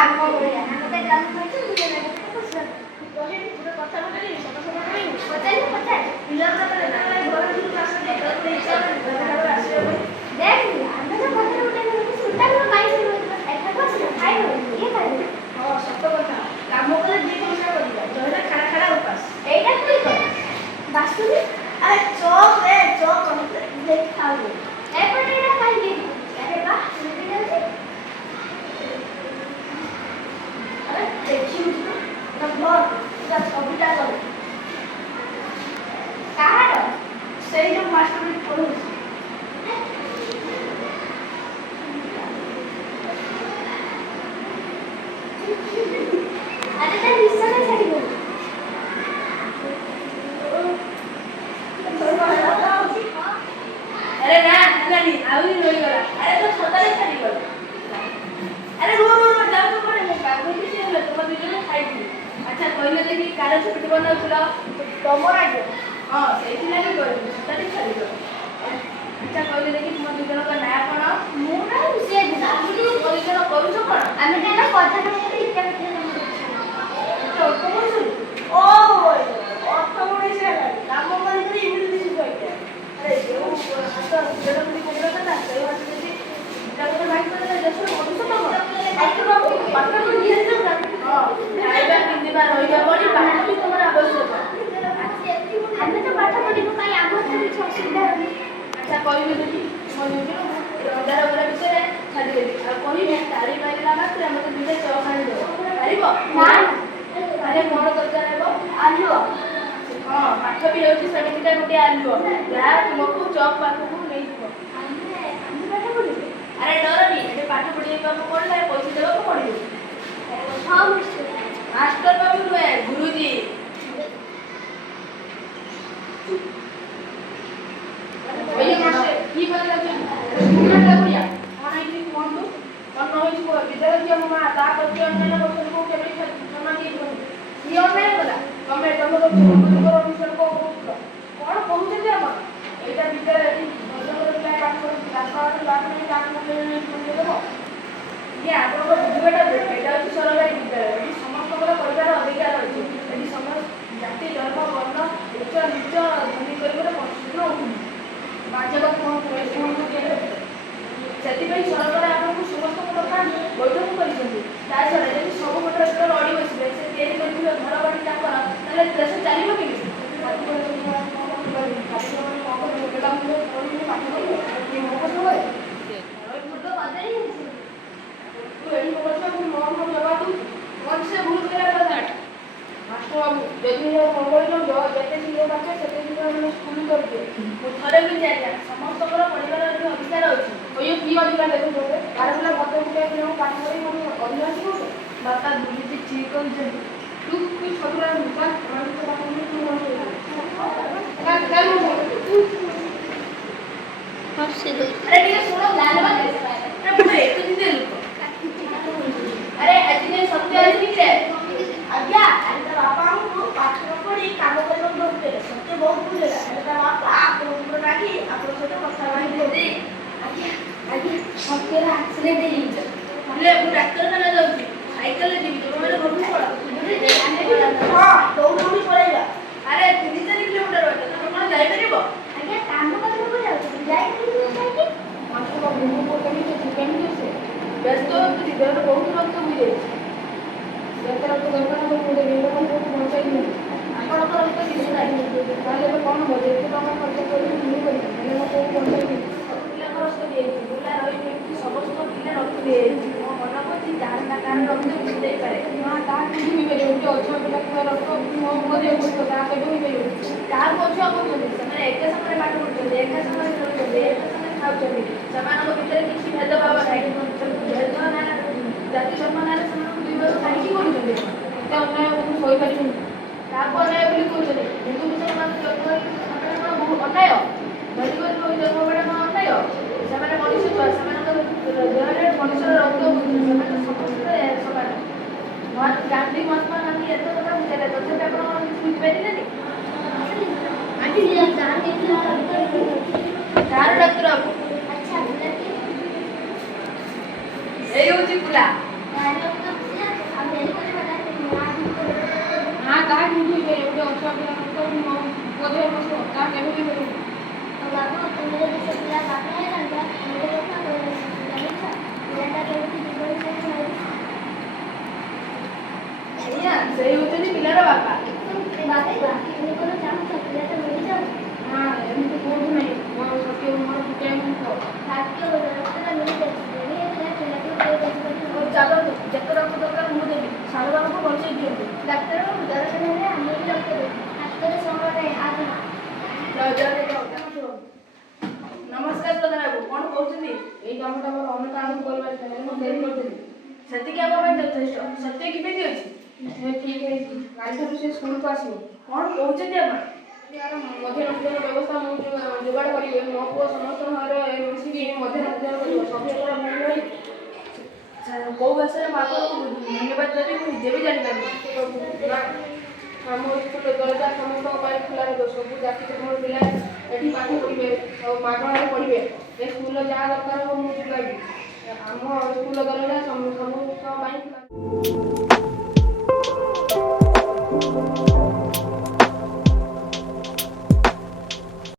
ଆମ ଭଳିଆ ଆମେ ତ କାମ କରୁଛୁ ନିଜେ ଲାଗି କହିଲି ଗୋଟେ କଥା ପଚାରିବି ପଚାରିବି ପଚାର ପିଲାଙ୍କର ଯେତେବେଳେ ଘର ଭିତରକୁ ଆସନ୍ତି ସେତେବେଳେ ଇଚ୍ଛା ହୁଏ ଆସିବା ପାଇଁ ଦେଖ ଆମେ ତ କଥାରେ ଗୋଟେ ସୁଲତାନ କାଇଁ ଏଠାକୁ ଆସିଲା ଖାଇବ ଇଏ ଖାଇବ ହଁ ସତ କଥା କାମ କଲେ ଦି ପଇସା କରିବା ଜଣେ ଖାଡ଼ା ଖାଡ଼ା ଉପାସ ଏଇଟା କୁଇ କର ବାସୁନି ଆରେ ଚୋପ ରେ ଚୋପ ଦେଖ ଖାଉ ଏପଟେ ଏଟା କାହିଁକି ଆରେ ବା ସୁନି ଯାଉଛି अरे देखियो ना घर पूरा छबिटा कर कहार सेही जो मास्टर में पढू अरे ते निशा ने छाडी गयो अरे ना नहीं आउरी रोई गला अरे तो छतारे छाडी गयो अरे रो रो रो जाओ तो पड़े कागज से ले तुम दुजने खाइबी अच्छा कहले देखि कार छुट्टी बनाउला तमर आगे हां सेही लागि गयो छतारे छाडी गयो अच्छा कहले देखि तुम दुजन का ना कोन मु ना से दुजन करू छ कोन आमे तेना कथा न करी इत्या तो कोन ओ अर्थमणी से काम करी करी इमिल दिस गइते अरे जो आता जडम दी कोन ना से वाली जगह भाई पर जसो मनुष्य तो पाठ को निये तो हां खाइबा पिंदिबा रहिबा बड़ी पाठ भी तमर आवश्यक हमें तो पाठ पढिबो काई आवश्यक କିଛି ଅସୁବିଧା होनी अच्छा କହିବି देखि mo नियो रदार बरा विषय छाडी देबी आ कहिबे तारी माइला मात्र हमके दिले चौखानी दो पारिबो ना अरे मोर दरकार हेबो आलुओ हां पाठ भी होची सेमिटा गोटे आलुओ या तुमको चौक पाखु नै दिबो हम पाठ पढिबे अरे डरनी ए पाठ पढिबा को पड़ले पैसा देबो को पड़िबो हां मास्टर बाबू रे गुरुजी ओए मास्टर की बोलला जे मुना बढ़िया कोन आई कोन तो कोन होई को विद्यालय के मां ता करके अन्य बच्चों को केबे क्षमा दी ये ऑनलाइन बोला तमे तमे को विषय को कोन कहू जे हम एटा विद्यालय भजन पिला पाठ कर दाखा लाख में काम में सुन देबो ये आपन को बुझेटा एटा अछि सरकारी विद्यालय समस्त को परिवार अधिकार अछि एटी समस्त जाति धर्म वर्ण उच्च नीच धनी करिबो प्रश्न उठुनी बाजक कोन को दिले सेति पई सरकार आपन को समस्त को कथा बैठक करिसथि ता छडा जे सब गोटर से लड़ी बसिबे से तेरी करिबे घर बाड़ी ताकर तले देश चलिबो कि बापा दुर्नीति ठीक कर तू कुछ छोटा निकाल अरे ये सुनो लाल बात अरे बुरे तो दे लो अरे अजने सत्य है रे आज्ञा अरे तो बापा को पाठ पढ़ी काम करनो दौते सत्य बहुत बुझेला अरे तो बापा आपन को राखी आपन सहित कथा बाई दे आज्ञा आज्ञा सत्य रा एक्सीडेंट हे ले मु डॉक्टर खाना जाउची साइकिल ले जीवी तो मेरे घर को पड़ा हां दौड़ी पड़ाइला अरे 3-4 किलोमीटर बाटे तो कोन जाई परिबो आज्ञा काम करनो को जाउची जाई परिबो कि मास्टर को घुमो को केमिति से व्यस्त तो जीवन बहुत रक्त हुई जाई जेकर तो दरकार को मुझे गेलो को पहुंचाई नहीं आपण को रक्त किसी नहीं ताले कोन हो जे तो हम खर्च करी नहीं करी मैंने को पहुंचाई नहीं पिला को रक्त दे बुला रही नहीं समस्त पिला रक्त दे मन को जी जान कारण रक्त भी दे पारे हां ता भी भी करे जो अच्छा पिला को रक्त मो दे को ता के भी करे ता पछुआ को माने एक समय बात करते एक समय करते एक समय खाउचनी समान को भीतर किसी भेदभाव नाही भेदभाव ना जाति सम्मान रे समान को दुई बार काई करते ते अन्याय को सोई पारि ता को अन्याय बोली कहते हिंदू मुसलमान जगह अपने को बहुत अन्याय धरी को जगह बड़ा को अन्याय समान मनुष्य समान को देहरे मनुष्य रक्त समान समस्त समान गांधी महात्मा गांधी एत कथा बुझाले तथे आपण बुझ पाइले नहीं आंटी ये जान के तार डॉक्टर अच्छा ए होची पुला ମୁଣ୍ଡ ଗୋଟେ ଅଛୁଆ ପିଲାଙ୍କୁ ତ ମୋ ବୋଧେ ବସିବ ତା କେବେ ବି କରିବୁ। ବାବୁ ତୁମେ ଯଦି ସେ ପିଲା ବାପା ହେଇଥାନ୍ତା ଏମିତି କଥା ଜାଣିଛ ପିଲାଟା କେମିତି ଜୀବନ ଚାଲିଛି। ଆଜ୍ଞା ସେଇ ହଉଛନ୍ତି ପିଲାର ବାପା। ବାପା ତୁମେ କ'ଣ ଚାହୁଁଛ ପିଲାଟା ମିଳିଯାଉ? ନା ଏମିତି କୁହନ୍ତୁ ନାହିଁ ମୋର ସତ୍ୟ ମୋର ଫୁଟାଇ ମୁଁ କୁହ। ଭାଗ୍ୟ ରାସ୍ତାଟା ମିଳିଯାଇଛି ଯଦି ହେଇଥିଲା ପିଲାଟି ହଉ ଚାଲନ୍ତୁ ଯେତେ ରକ୍ତ ଦରକାର ମୁଁ ଦେବି। ସାର ବାବୁଙ୍କୁ ବଞ୍ଚେଇ ଦିଅନ୍ତୁ। ଡାକ୍ତରବାବୁ ଦରକାର ହେଲେ ଆମେ ବି ରକ୍ତ ଦେବୁ। ହାତରେ ସମୟ ନାହିଁ ଆଗ ନମସ୍କାର ପ୍ରଧାନ ବାବୁ, କ'ଣ କହୁଛନ୍ତି? ଏଇ କାମଟା ମୋର ଅନେକ ଆଗକୁ କରିବାର ଥିଲା ହେଲେ ମୁଁ ଡେରି କରିଦେଲି। ସେତିକି ଆମ ପାଇଁ ଯଥେଷ୍ଟ। ସତ୍ୟ କେମିତି ଅଛି? ସେ ଠିକ୍ ହେଇଛି କାଲିଠାରୁ ସେ ସ୍କୁଲକୁ ଆସିବ। କ'ଣ କହୁଛନ୍ତି ଆପଣ? ତାର ମଧ୍ୟାହ୍ନ ଭୋଜନ ବ୍ୟବସ୍ଥା ମୁଁ ଯୋଗାଡ଼ କରିବି। ମୋ ପୁଅ ସମସ୍ତଙ୍କ ଘରେ ମିଶିକି ମଧ୍ୟାହ୍ନ ଭୋଜନ କରିବ ସଭ୍ୟତାର ଭୂମି ରହି। କୋଉ ଭାଷାରେ ମୁଁ ଆପଣଙ୍କୁ ଧନ୍ୟବାଦ ଦେବି ମୁଁ ନିଜେ ବି ଜାଣିପାରିବି। ଆମ ସ୍କୁଲ ଦରଜା ସମସ୍ତଙ୍କ ପାଇଁ ଖୋଲା ରହିବ। ସବୁ ଜାତି ଧର୍ମର ପିଲା ଏଠି ପାଠ ପଢ଼ିବେ ଆଉ ମାଗଣାରେ ପଢ଼ିବେ। ଏ ସ୍କୁଲର ଯାହା ଦରକାର ହେବ ମୁଁ ଯୋଗାଇବି।